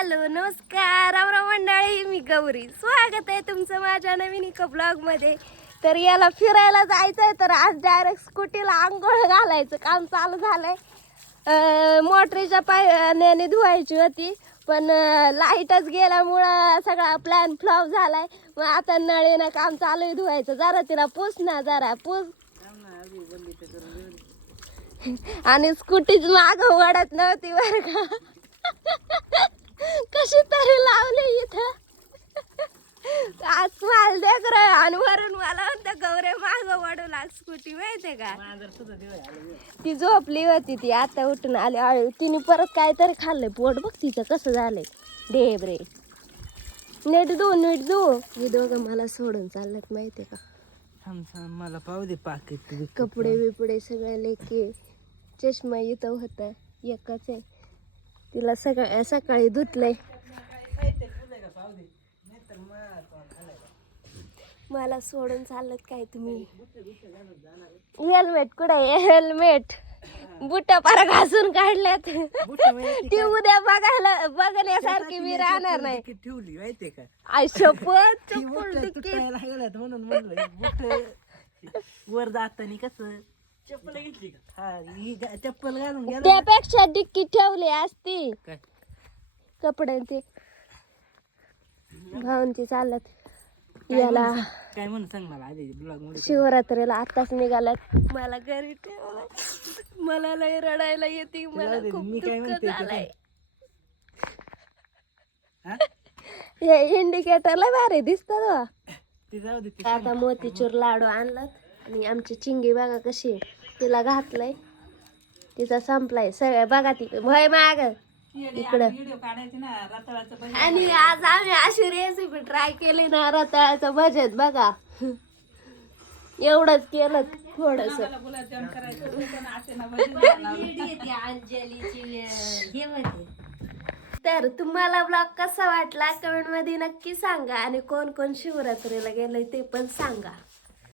Hello नमस्कार रामराम मंडळी, मी गौरी. स्वागत आहे तुमचं माझ्या नवीन एका ब्लॉग मध्ये. तर याला फिरायला जायचंय, तर आज डायरेक्ट स्कूटीला आंघोळ घालायचं काम चालू झालंय. मोटरीच्या पाण्याने धुवायची होती, पण लाईटच गेल्यामुळं सगळा प्लॅन फ्लॉप झालाय. मग आता नळीनं काम चालू आहे धुवायचं. जरा तिला पुस ना, जरा पुस. आणि स्कूटीच माग वडत नव्हती बर का, कशी तरी लावली इथं. आज माल देख रे, आणि वरून मला म्हणतं गौरे माग वडू लाग स्कूटी, माहितीये का. ती झोपली होती, ती आता उठून आली आळू. तिने परत काहीतरी खाल्लंय, पोट बघ तिचं कसं झालंय. डेबरे नीट धू. हे दोघं मला सोडून चाललेत, माहितीये का. मला पाहू दे पाकिट. कपडे बिपडे सगळे लेके. चष्मा इथं होता एकच आहे, तिला सकाळी धुतलंय. मला सोडून चालत काय तुम्ही. हेल्मेट कुठे आहे? हेल्मेट बुटा पारा घासून काढल्यात. ती उद्या बघण्यासारखी मी राहणार नाही. ठेवली माहितीये का, आय शपथ. म्हणून म्हणलं वर जातानी कसं चप्पल घेतली का. हा चप्पल घालून गेला. त्यापेक्षा डिक्की ठेवली असती काय कपड्यांची. भाऊंची चालत याला काय म्हणून सांग मला आधी ब्लॉग मध्ये. शिवरात्रीला आताच निघाल्यात, मला घरी ठेवलं. मला लय रडायला येते, मला खूप मी काय दुःख म्हणते झालंय. हे इंडिकेटरला भारी दिसतात. ते जाऊ दे. आता मोतीचूर लाडू आणलात, आणि आमची चिंगी बघा कशी आहे. तिला घातलंय, तिचा संपलाय सगळ्या. बघा ती भय माग इकडं. आणि आज आम्ही अशी रेसिपी ट्राय केली ना, रताळ्याचं भजन. बघा एवढंच केलं थोडस. तर तुम्हाला ब्लॉग कसा वाटला कमेंट मध्ये नक्की सांगा, आणि कोण कोण शिवरात्रीला गेलंय ते पण सांगा.